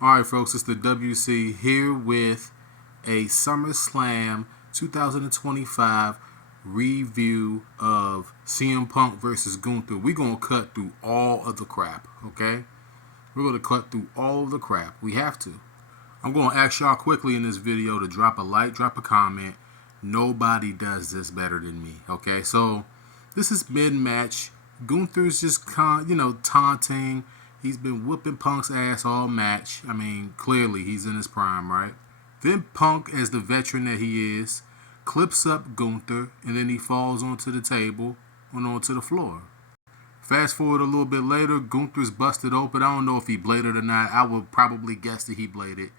All right, folks, it's the WC here with a SummerSlam 2025 review of CM Punk versus Gunther. We're going to cut through all of the crap, okay? We're going to cut through all of the crap. We have to. I'm going to ask y'all quickly in this video to drop a like, drop a comment. Nobody does this better than me, okay? So, this is mid-match. Gunther's just, taunting. He's been whooping Punk's ass all match. I mean, clearly he's in his prime, right? Then Punk, as the veteran that he is, clips up Gunther, and then he falls onto the table and onto the floor. Fast forward a little bit later, Gunther's busted open. I don't know if he bladed or not. I would probably guess that he bladed.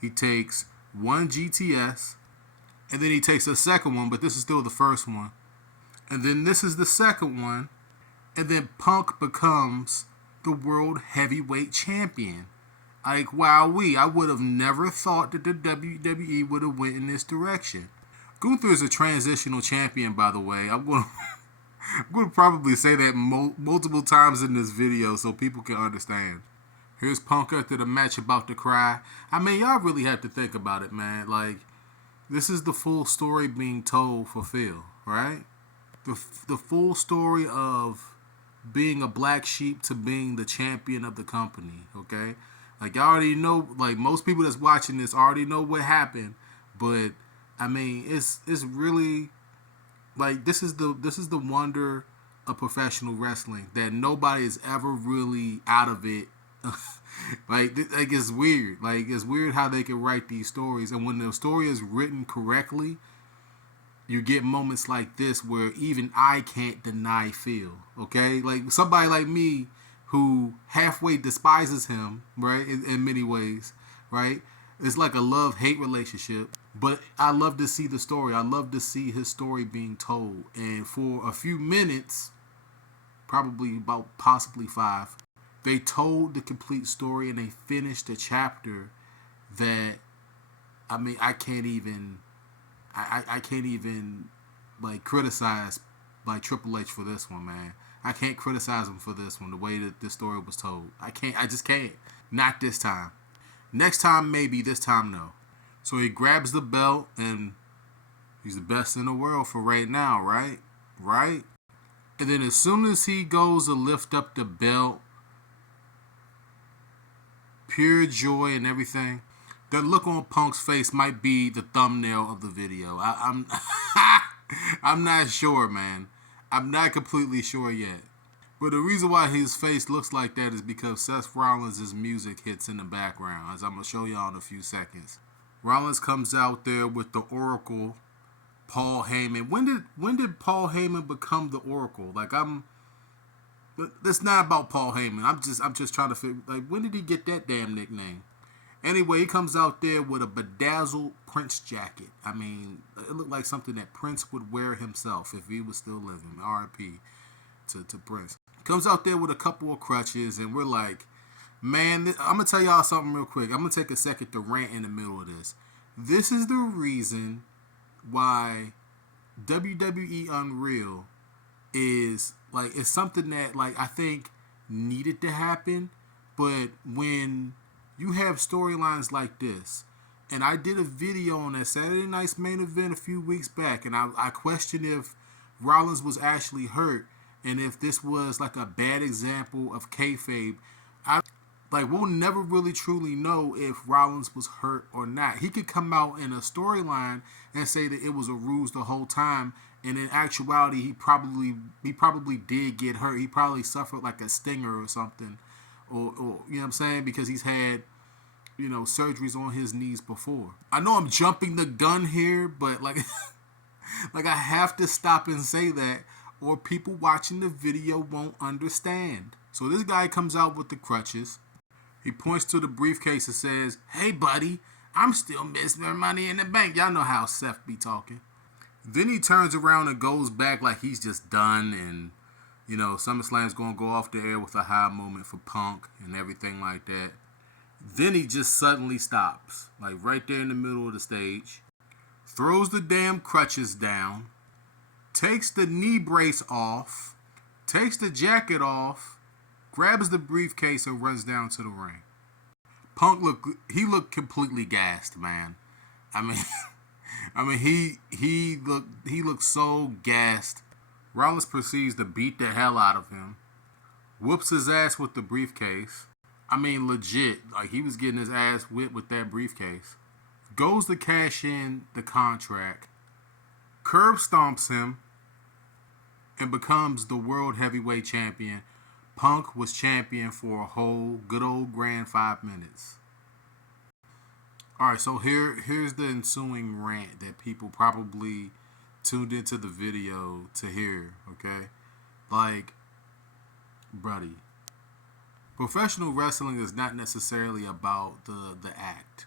He takes one GTS, and then he takes a second one, but this is still the first one. And then this is the second one, and then Punk becomes the World Heavyweight Champion. Like, wowee, I would have never thought that the WWE would have went in this direction. Gunther is a transitional champion, by the way. I'm going to probably say that multiple times in this video so people can understand. Here's Punk after the match about to cry. I mean, y'all really have to think about it, man. Like, this is the full story being told for Phil, right? The full story of being a black sheep to being the champion of the company, okay? Like, y'all already know, like, most people that's watching this already know what happened, but I mean, it's really like this is the wonder of professional wrestling, that nobody is ever really out of it. like it's weird. Like, it's weird how they can write these stories, and when the story is written correctly, you get moments like this where even I can't deny Phil, okay? Like, somebody like me who halfway despises him, right, in many ways, right? It's like a love-hate relationship, but I love to see the story. I love to see his story being told. And for a few minutes, probably about possibly 5, they told the complete story and they finished the chapter that, I mean, I can't even like criticize like Triple H for this one, man. I can't criticize him for this one, the way that this story was told. I just can't. Not this time. Next time maybe, this time no. So he grabs the belt and he's the best in the world for right now, right? Right? And then as soon as he goes to lift up the belt, pure joy and everything, that look on Punk's face might be the thumbnail of the video. I'm not sure, man. I'm not completely sure yet. But the reason why his face looks like that is because Seth Rollins' music hits in the background, as I'm going to show y'all in a few seconds. Rollins comes out there with the Oracle, Paul Heyman. When did Paul Heyman become the Oracle? Like, it's not about Paul Heyman. I'm just trying to figure, like, when did he get that damn nickname? Anyway, he comes out there with a bedazzled Prince jacket. I mean, it looked like something that Prince would wear himself if he was still living. R.I.P. to Prince. Comes out there with a couple of crutches, and we're like, man, I'm going to tell y'all something real quick. I'm going to take a second to rant in the middle of this. This is the reason why WWE Unreal is, like, it's something that, like, I think needed to happen, but when you have storylines like this, and I did a video on that Saturday Night's Main Event a few weeks back, and I questioned if Rollins was actually hurt, and if this was like a bad example of kayfabe. We'll never really truly know if Rollins was hurt or not. He could come out in a storyline and say that it was a ruse the whole time, and in actuality, he probably did get hurt. He probably suffered like a stinger or something, or you know what I'm saying, because he's had, surgeries on his knees before. I know I'm jumping the gun here, but like like, I have to stop and say that, or people watching the video won't understand. So this guy comes out with the crutches. He points to the briefcase and says, "Hey, buddy, I'm still missing Money in the Bank." Y'all know how Seth be talking. Then he turns around and goes back like he's just done, and, SummerSlam's going to go off the air with a high moment for Punk and everything like that. Then he just suddenly stops, like right there in the middle of the stage, throws the damn crutches down, takes the knee brace off, takes the jacket off, grabs the briefcase, and runs down to the ring. Punk looked completely gassed, man. I mean, he looked so gassed. Rollins proceeds to beat the hell out of him, whoops his ass with the briefcase. I mean, legit, like he was getting his ass whipped with that briefcase. Goes to cash in the contract, curb stomps him, and becomes the world heavyweight champion. Punk was champion for a whole good old grand 5 minutes. All right, so here's the ensuing rant that people probably tuned into the video to hear. Okay, like, buddy, professional wrestling is not necessarily about the act.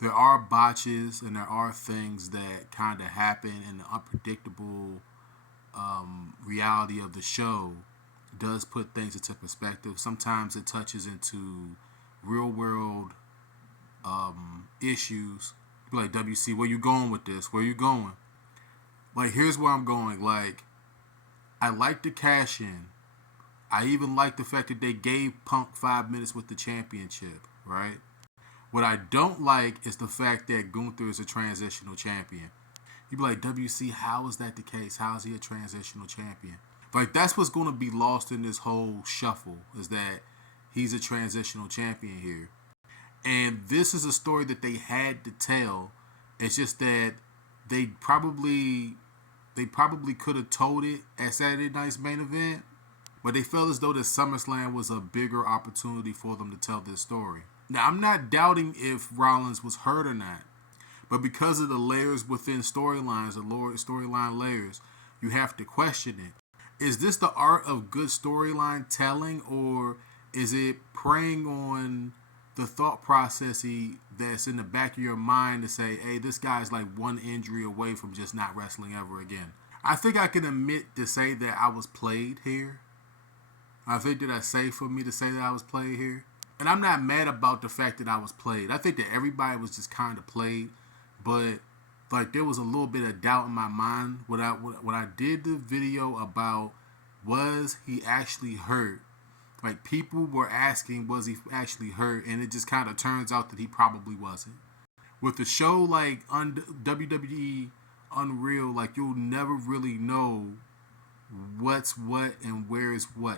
There are botches and there are things that kind of happen, and the unpredictable reality of the show does put things into perspective. Sometimes it touches into real world issues. You're like, WC, where you going with this? Where you going? Like, here's where I'm going. Like, I like the cash in. I even like the fact that they gave Punk 5 minutes with the championship, right? What I don't like is the fact that Gunther is a transitional champion. You'd be like, WC, how is that the case? How is he a transitional champion? Like, that's what's going to be lost in this whole shuffle, is that he's a transitional champion here. And this is a story that they had to tell. It's just that they probably could have told it at Saturday night's main event, but they felt as though that SummerSlam was a bigger opportunity for them to tell this story. Now, I'm not doubting if Rollins was hurt or not, but because of the layers within storylines, the storyline layers, you have to question it. Is this the art of good storyline telling, or is it preying on the thought process that's in the back of your mind to say, hey, this guy's like one injury away from just not wrestling ever again? I think I can admit to say that I was played here. I think that it's safe for me to say that I was played here. And I'm not mad about the fact that I was played. I think that everybody was just kind of played. But like, there was a little bit of doubt in my mind when I did the video about, was he actually hurt? Like, people were asking, was he actually hurt? And it just kind of turns out that he probably wasn't. With a show like WWE Unreal, like, you'll never really know what's what and where is what.